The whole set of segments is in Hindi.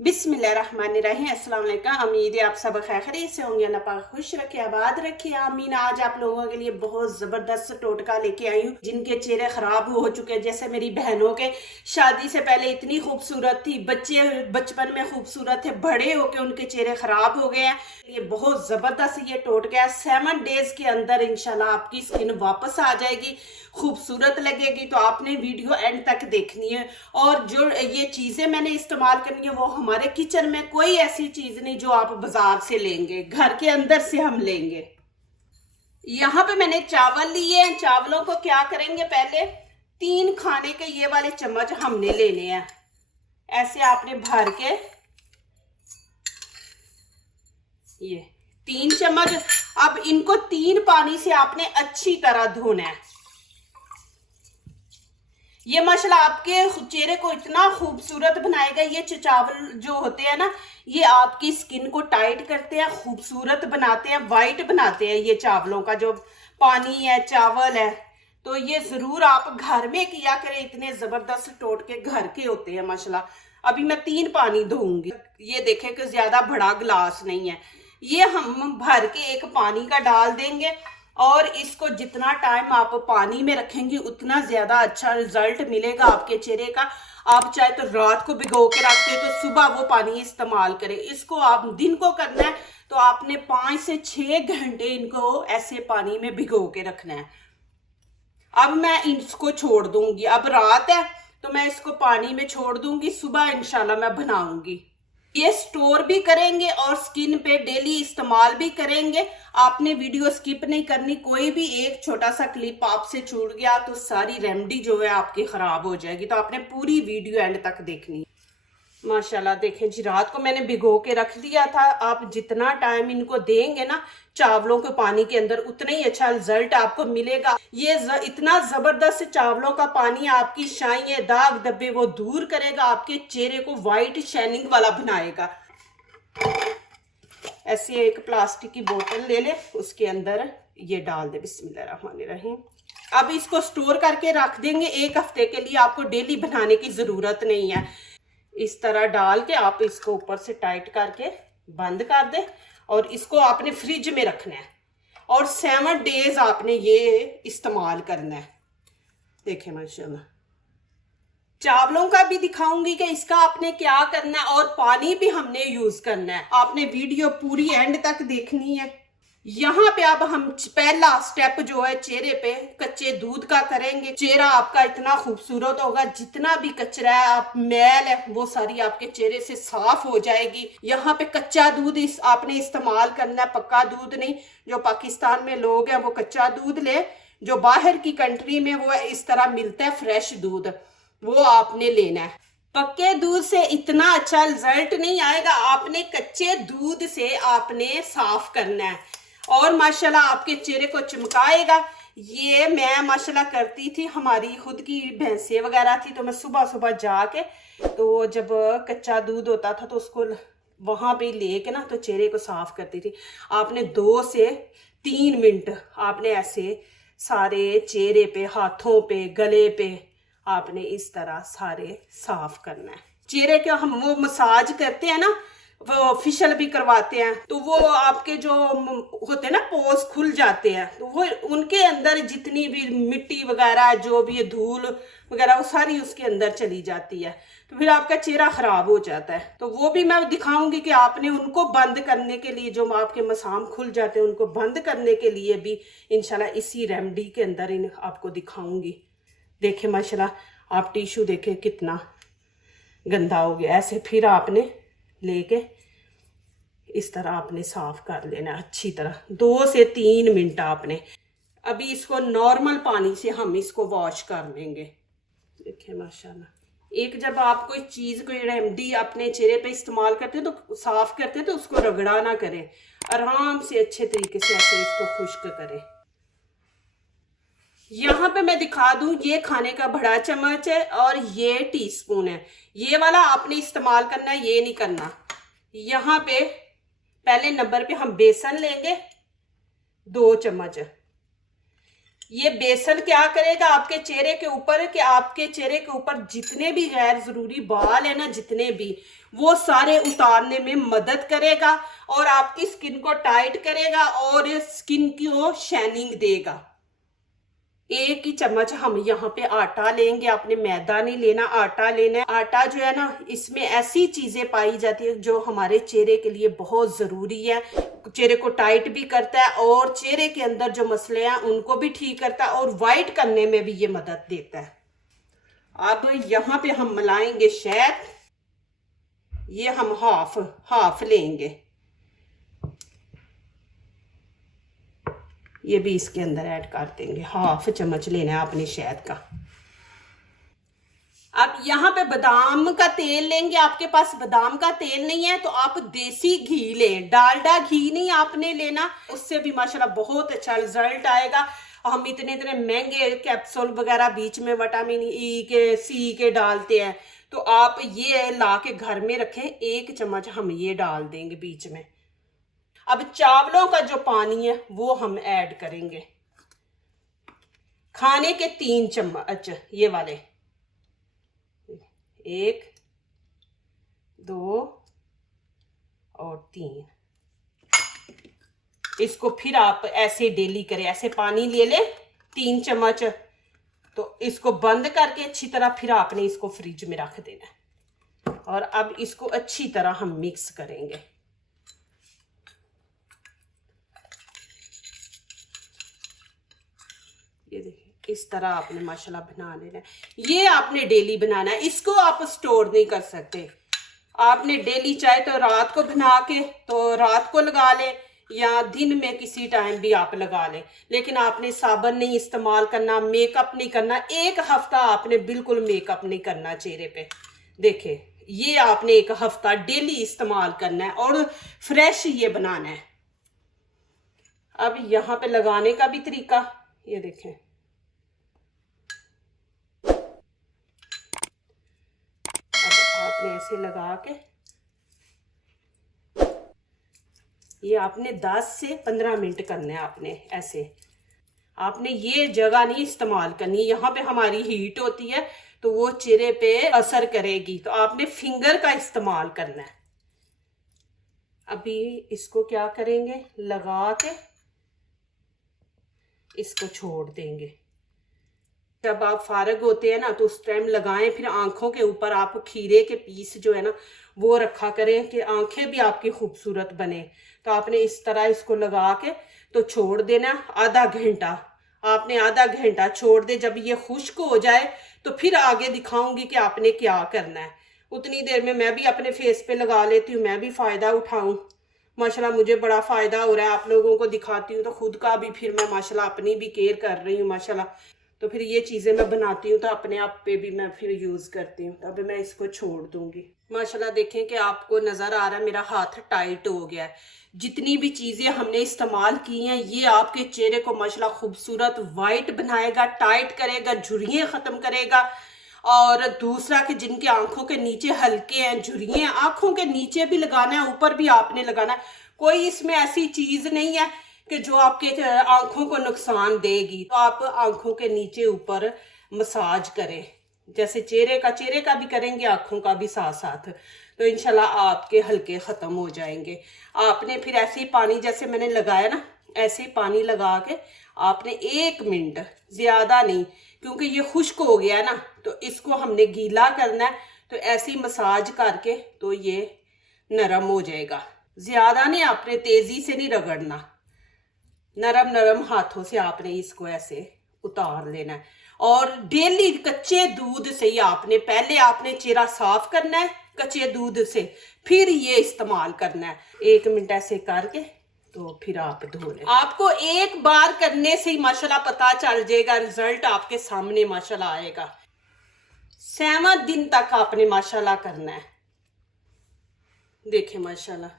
बिस्मिल्लाहिर्रहमानिर्रहीम। अस्सलाम वालेकुम। उम्मीद है आप सब खैरियत से होंगे। अल्लाह पाक खुश रखे, आबाद रखे, आमीन। आज आप लोगों के लिए बहुत ज़बरदस्त टोटका लेके आई हूँ। जिनके चेहरे ख़राब हो चुके हैं, जैसे मेरी बहनों के शादी से पहले इतनी खूबसूरत थी, बच्चे बचपन में खूबसूरत थे, बड़े होके उनके चेहरे ख़राब हो गए हैं। ये बहुत ज़बरदस्त ये टोटका है। 7 डेज़ के अंदर इंशाल्लाह आपकी स्किन वापस आ जाएगी, खूबसूरत लगेगी। तो आपने वीडियो एंड तक देखनी है। और जो ये चीज़ें मैंने इस्तेमाल करनी है वो हमारे किचन में कोई ऐसी चीज़ नहीं जो आप बाजार से लेंगे, घर के अंदर से हम लेंगे। यहाँ पे मैंने चावल लिए हैं। चावलों को क्या करेंगे, पहले 3 खाने के ये वाले चम्मच हमने लेने हैं। ऐसे आपने भर के ये 3 चम्मच। अब इनको 3 पानी से आपने अच्छी तरह धोना है। ये माशाल्लाह आपके चेहरे को इतना खूबसूरत बनाएगा। ये चावल जो होते हैं ना, ये आपकी स्किन को टाइट करते हैं, खूबसूरत बनाते हैं, वाइट बनाते हैं। ये चावलों का जो पानी है, चावल है, तो ये जरूर आप घर में किया करें। इतने जबरदस्त टोटके घर के होते हैं माशाल्लाह। अभी मैं 3 पानी धोऊंगी। ये देखें कि ज्यादा बड़ा गिलास नहीं है। ये हम भर के एक पानी का डाल देंगे और इसको जितना टाइम आप पानी में रखेंगे उतना ज्यादा अच्छा रिजल्ट मिलेगा आपके चेहरे का। आप चाहे तो रात को भिगो के रखते तो सुबह वो पानी इस्तेमाल करें। इसको आप दिन को करना है तो आपने 5 से 6 घंटे इनको ऐसे पानी में भिगो के रखना है। अब मैं इसको छोड़ दूंगी। अब रात है तो मैं इसको पानी में छोड़ दूंगी, सुबह इंशाल्लाह मैं बनाऊंगी। ये स्टोर भी करेंगे और स्किन पे डेली इस्तेमाल भी करेंगे। आपने वीडियो स्किप नहीं करनी। कोई भी एक छोटा सा क्लिप आपसे छूट गया तो सारी रेमेडी जो है आपकी खराब हो जाएगी। तो आपने पूरी वीडियो एंड तक देखनी है। माशाल्लाह देखें जी, रात को मैंने भिगो के रख दिया था। आप जितना टाइम इनको देंगे ना चावलों के पानी के अंदर, उतना ही अच्छा रिजल्ट आपको मिलेगा। ये इतना जबरदस्त चावलों का पानी आपकी शाइयां, दाग धब्बे वो दूर करेगा, आपके चेहरे को वाइट शाइनिंग वाला बनाएगा। ऐसे एक प्लास्टिक की बोतल ले ले, उसके अंदर ये डाल दे। बिस्मिल्लाहिर्रहमानिर्रहीम। अब इसको स्टोर करके रख देंगे 1 हफ्ते के लिए। आपको डेली बनाने की जरूरत नहीं है। इस तरह डाल के आप इसको ऊपर से टाइट करके बंद कर दे और इसको आपने फ्रिज में रखना है और 7 डेज आपने ये इस्तेमाल करना है। देखें माशाल्लाह, चावलों का भी दिखाऊंगी कि इसका आपने क्या करना है और पानी भी हमने यूज करना है। आपने वीडियो पूरी एंड तक देखनी है। यहाँ पे अब हम पहला स्टेप जो है चेहरे पे कच्चे दूध का करेंगे। चेहरा आपका इतना खूबसूरत होगा, जितना भी कचरा है, आप मैल है, वो सारी आपके चेहरे से साफ हो जाएगी। यहाँ पे कच्चा दूध आपने इस्तेमाल करना है, पक्का दूध नहीं। जो पाकिस्तान में लोग हैं वो कच्चा दूध ले, जो बाहर की कंट्री में वो इस तरह मिलता है फ्रेश दूध, वो आपने लेना है। पक्के दूध से इतना अच्छा रिजल्ट नहीं आएगा। आपने कच्चे दूध से आपने साफ करना है और माशाल्लाह आपके चेहरे को चमकाएगा। ये मैं माशाल्लाह करती थी, हमारी खुद की भैंसें वगैरह थी, तो मैं सुबह सुबह जाके तो जब कच्चा दूध होता था तो उसको वहां पे लेके ना तो चेहरे को साफ करती थी। आपने 2 से 3 मिनट आपने ऐसे सारे चेहरे पे, हाथों पे, गले पे आपने इस तरह सारे साफ करना है। चेहरे के हम वो मसाज करते हैं ना, वो फेशियल भी करवाते हैं, तो वो आपके जो होते हैं ना पोर्स खुल जाते हैं, तो वो उनके अंदर जितनी भी मिट्टी वगैरह, जो भी धूल वगैरह, वो सारी उसके अंदर चली जाती है। तो फिर आपका चेहरा खराब हो जाता है। तो वो भी मैं दिखाऊंगी कि आपने उनको बंद करने के लिए, जो आपके मसाम खुल जाते हैं उनको बंद करने के लिए भी इंशाल्लाह इसी रेमेडी के अंदर आपको दिखाऊंगी। देखें माशाल्लाह, आप टिश्यू देखें कितना गंदा हो गया। ऐसे फिर आपने लेके इस तरह आपने साफ कर लेना अच्छी तरह। 2 से 3 मिनट आपने। अभी इसको नॉर्मल पानी से हम इसको वॉश कर लेंगे। देखिए माशाल्लाह, एक जब आप कोई चीज, कोई रेमेडी अपने चेहरे पे इस्तेमाल करते हैं तो साफ करते हैं तो उसको रगड़ा ना करें, आराम से अच्छे तरीके से ऐसे इसको खुश्क करें। यहाँ पे मैं दिखा दूं, ये खाने का बड़ा चम्मच है और ये टीस्पून है। ये वाला आपने इस्तेमाल करना है, ये नहीं करना। यहाँ पे पहले नंबर पे हम बेसन लेंगे 2 चम्मच। ये बेसन क्या करेगा आपके चेहरे के ऊपर, कि आपके चेहरे के ऊपर जितने भी गैर जरूरी बाल है ना, जितने भी, वो सारे उतारने में मदद करेगा और आपकी स्किन को टाइट करेगा और स्किन को शाइनिंग देगा। एक ही चम्मच हम यहाँ पे आटा लेंगे, आपने मैदा नहीं लेना, आटा लेना है। आटा जो है ना, इसमें ऐसी चीजें पाई जाती है जो हमारे चेहरे के लिए बहुत जरूरी है। चेहरे को टाइट भी करता है और चेहरे के अंदर जो मसले हैं उनको भी ठीक करता है और वाइट करने में भी ये मदद देता है। अब यहाँ पे हम मिलाएंगे शहद, ये हम हाफ लेंगे, ये भी इसके अंदर ऐड कर देंगे। हाफ चम्मच लेना है आपने शहद का। अब यहाँ पे बादाम का तेल लेंगे। आपके पास बादाम का तेल नहीं है तो आप देसी घी लें, डालडा घी नहीं आपने लेना, उससे भी माशाल्लाह बहुत अच्छा रिजल्ट आएगा। हम इतने महंगे कैप्सूल वगैरह बीच में विटामिन ई के, सी के डालते हैं, तो आप ये ला के घर में रखें। 1 चम्मच हम ये डाल देंगे बीच में। अब चावलों का जो पानी है वो हम ऐड करेंगे, खाने के 3 चम्मच ये वाले, 1 2 और 3। इसको फिर आप ऐसे डेली करें, ऐसे पानी ले ले 3 चम्मच, तो इसको बंद करके अच्छी तरह फिर आपने इसको फ्रिज में रख देना है। और अब इसको अच्छी तरह हम मिक्स करेंगे। ये देखिए इस तरह आपने माशाल्लाह बना लेना है। ये आपने डेली बनाना है, इसको आप स्टोर नहीं कर सकते। आपने डेली चाहे तो रात को बना के तो रात को लगा ले या दिन में किसी टाइम भी आप लगा लें, लेकिन आपने साबुन नहीं इस्तेमाल करना, मेकअप नहीं करना। 1 हफ्ता आपने बिल्कुल मेकअप नहीं करना चेहरे पे। देखिए ये आपने 1 हफ्ता डेली इस्तेमाल करना है और फ्रेश ये बनाना है। अब यहाँ पे लगाने का भी तरीका ये देखें, अब आपने ऐसे लगा के ये आपने 10 से 15 मिनट करने हैं। आपने ऐसे, आपने ये जगह नहीं इस्तेमाल करनी, यहाँ पे हमारी हीट होती है तो वो चेहरे पे असर करेगी, तो आपने फिंगर का इस्तेमाल करना है। अभी इसको क्या करेंगे, लगा के इसको छोड़ देंगे। जब आप फारग होते हैं ना तो उस टाइम लगाएं। फिर आंखों के ऊपर आप खीरे के पीस जो है ना वो रखा करें कि आंखें भी आपकी खूबसूरत बने। तो आपने इस तरह इसको लगा के तो छोड़ देना आधा घंटा। आपने आधा घंटा छोड़ दे, जब ये खुश्क हो जाए तो फिर आगे दिखाऊंगी कि आपने क्या करना है। उतनी देर में मैं भी अपने फेस पे लगा लेती हूँ, मैं भी फ़ायदा उठाऊँ। माशाल्लाह मुझे बड़ा फ़ायदा हो रहा है, आप लोगों को दिखाती हूँ तो खुद का भी फिर मैं माशाल्लाह अपनी भी केयर कर रही हूँ माशाल्लाह। तो फिर ये चीज़ें मैं बनाती हूँ तो अपने आप पे भी मैं फिर यूज़ करती हूँ। तो अभी मैं इसको छोड़ दूँगी। माशाल्लाह देखें कि आपको नज़र आ रहा है मेरा हाथ टाइट हो गया है। जितनी भी चीज़ें हमने इस्तेमाल की हैं ये आपके चेहरे को माशाल्लाह खूबसूरत वाइट बनाएगा, टाइट करेगा, झुर्रियाँ ख़त्म करेगा। और दूसरा कि जिनके आंखों के नीचे हल्के हैं झुर्रियाँ, आंखों के नीचे भी लगाना है, ऊपर भी आपने लगाना है। कोई इसमें ऐसी चीज़ नहीं है कि जो आपके आंखों को नुकसान देगी। तो आप आंखों के नीचे ऊपर मसाज करें, जैसे चेहरे का भी करेंगे, आंखों का भी साथ साथ, तो इंशाल्लाह आपके हल्के ख़त्म हो जाएंगे। आपने फिर ऐसे ही पानी जैसे मैंने लगाया ना, ऐसे ही पानी लगा के आपने 1 मिनट, ज़्यादा नहीं, क्योंकि ये खुश्क हो गया ना तो इसको हमने गीला करना है। तो ऐसी मसाज करके तो ये नरम हो जाएगा। ज़्यादा नहीं, आपने तेज़ी से नहीं रगड़ना, नरम नरम हाथों से आपने इसको ऐसे उतार लेना है। और डेली कच्चे दूध से ही आपने पहले चेहरा साफ करना है कच्चे दूध से, फिर ये इस्तेमाल करना है। 1 मिनट ऐसे करके तो फिर आप धो लें। आपको 1 बार करने से ही माशाल्लाह पता चल जाएगा, रिजल्ट आपके सामने माशाल्लाह आएगा। 7 दिन तक आपने माशाल्लाह करना है। देखें माशाल्लाह।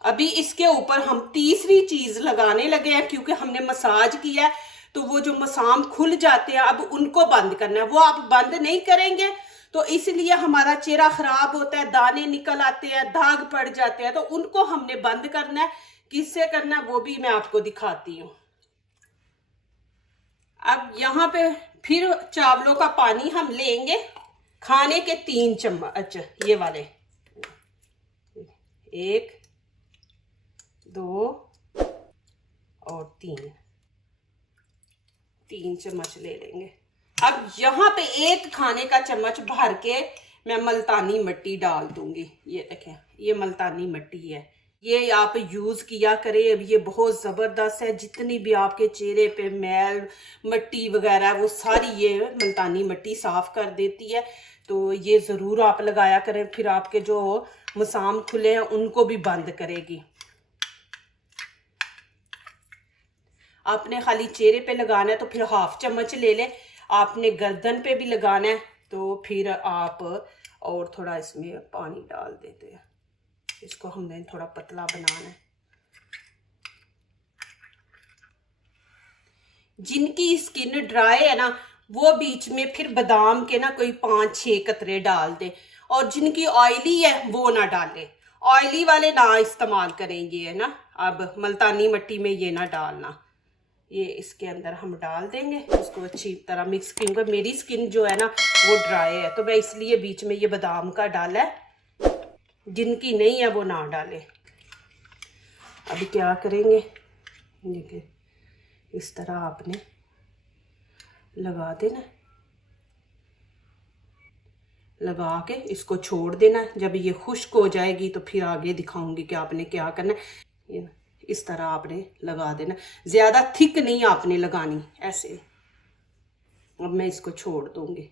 अभी इसके ऊपर हम तीसरी चीज लगाने लगे हैं, क्योंकि हमने मसाज किया है तो वो जो मसाम खुल जाते हैं अब उनको बंद करना है। वो आप बंद नहीं करेंगे तो इसलिए हमारा चेहरा खराब होता है, दाने निकल आते हैं, दाग पड़ जाते हैं। तो उनको हमने बंद करना है। किससे करना है वो भी मैं आपको दिखाती हूँ। अब यहाँ पे फिर चावलों का पानी हम लेंगे, खाने के 3 चम्मच ये वाले, 1 2 और 3 चम्मच ले लेंगे। अब यहाँ पे 1 खाने का चम्मच भर के मैं मुल्तानी मिट्टी डाल दूंगी। ये देखें, ये मुल्तानी मिट्टी है, ये आप यूज़ किया करें। अब ये बहुत ज़बरदस्त है, जितनी भी आपके चेहरे पे मैल मिट्टी वगैरह वो सारी ये मुल्तानी मिट्टी साफ़ कर देती है। तो ये ज़रूर आप लगाया करें, फिर आपके जो मसाम खुले हैं उनको भी बंद करेगी। आपने खाली चेहरे पे लगाना है तो फिर 1/2 चम्मच ले लें। आपने गर्दन पे भी लगाना है तो फिर आप और थोड़ा इसमें पानी डाल देते हैं। इसको हमने थोड़ा पतला बनाना है। जिनकी स्किन ड्राई है ना, वो बीच में फिर बादाम के ना कोई 5-6 कतरे डाल दे, और जिनकी ऑयली है वो ना डालें। ऑयली वाले ना इस्तेमाल करेंगे है ना। अब मुल्तानी मिट्टी में ये ना डालना। ये इसके अंदर हम डाल देंगे, उसको अच्छी तरह मिक्स, क्योंकि मेरी स्किन जो है ना वो ड्राई है, तो मैं इसलिए बीच में ये बादाम का डाला है। जिनकी नहीं है वो ना डाले। अभी क्या करेंगे, देखिए इस तरह आपने लगा देना, लगा के इसको छोड़ देना। जब ये खुश्क हो जाएगी तो फिर आगे दिखाऊंगी कि आपने क्या करना है। ये इस तरह आपने लगा देना, ज़्यादा थिक नहीं आपने लगानी, ऐसे। अब मैं इसको छोड़ दूंगी।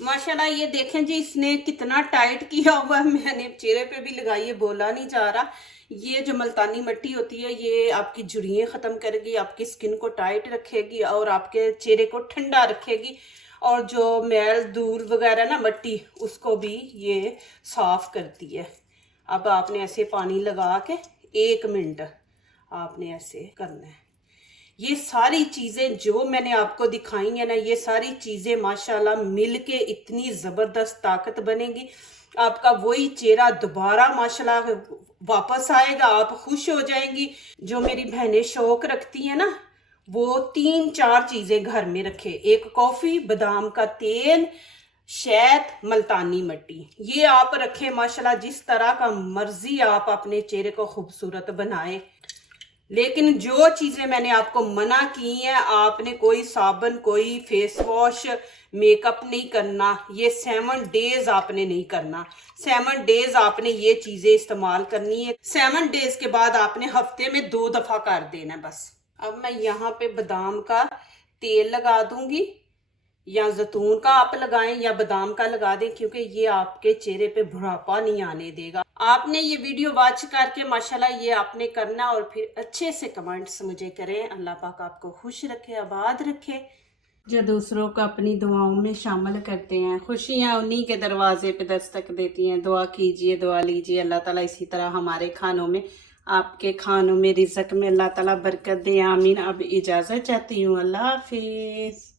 माशाल्लाह ये देखें जी, इसने कितना टाइट किया हुआ है। मैंने चेहरे पे भी लगाई है, बोला नहीं जा रहा। ये जो मुल्तानी मिट्टी होती है ये आपकी झुर्रियाँ ख़त्म करेगी, आपकी स्किन को टाइट रखेगी और आपके चेहरे को ठंडा रखेगी, और जो मैल धूल वगैरह ना मिट्टी उसको भी ये साफ़ करती है। अब आपने ऐसे पानी लगा के 1 मिनट आपने ऐसे करना है। ये सारी चीज़ें जो मैंने आपको दिखाई है ना, ये सारी चीज़ें माशाल्लाह मिलके इतनी ज़बरदस्त ताकत बनेगी। आपका वही चेहरा दोबारा माशाल्लाह वापस आएगा, आप खुश हो जाएंगी। जो मेरी बहनें शौक रखती हैं ना, वो 3-4 चीज़ें घर में रखे। 1 कॉफ़ी, बादाम का तेल, शहद, मुल्तानी मिट्टी, ये आप रखें। माशाल्लाह जिस तरह का मर्जी आप अपने चेहरे को खूबसूरत बनाए। लेकिन जो चीज़ें मैंने आपको मना की हैं, आपने कोई साबुन, कोई फेस वॉश, मेकअप नहीं करना। ये 7 डेज आपने नहीं करना। 7 डेज आपने ये चीज़ें इस्तेमाल करनी है। 7 डेज के बाद आपने हफ्ते में 2 दफ़ा कर देना बस। अब मैं यहाँ पे बादाम का तेल लगा दूंगी, या जैतून का आप लगाएं या बादाम का लगा दें, क्योंकि ये आपके चेहरे पे बुढ़ापा नहीं आने देगा। आपने ये वीडियो वॉच करके माशाल्लाह ये आपने करना, और फिर अच्छे से कमेंट्स मुझे करें। अल्लाह पाक आपको खुश रखे, आबाद रखे। जो दूसरों को अपनी दुआओं में शामिल करते हैं, खुशियाँ उन्हीं के दरवाजे पे दस्तक देती हैं। दुआ कीजिए, दुआ लीजिए, अल्लाह ताला इसी तरह हमारे खानों में, आपके खानों में, रिज़्क़ में अल्लाह ताला बरकत दे, आमीन। अब इजाज़त चाहती हूँ, अल्लाह हाफिज़।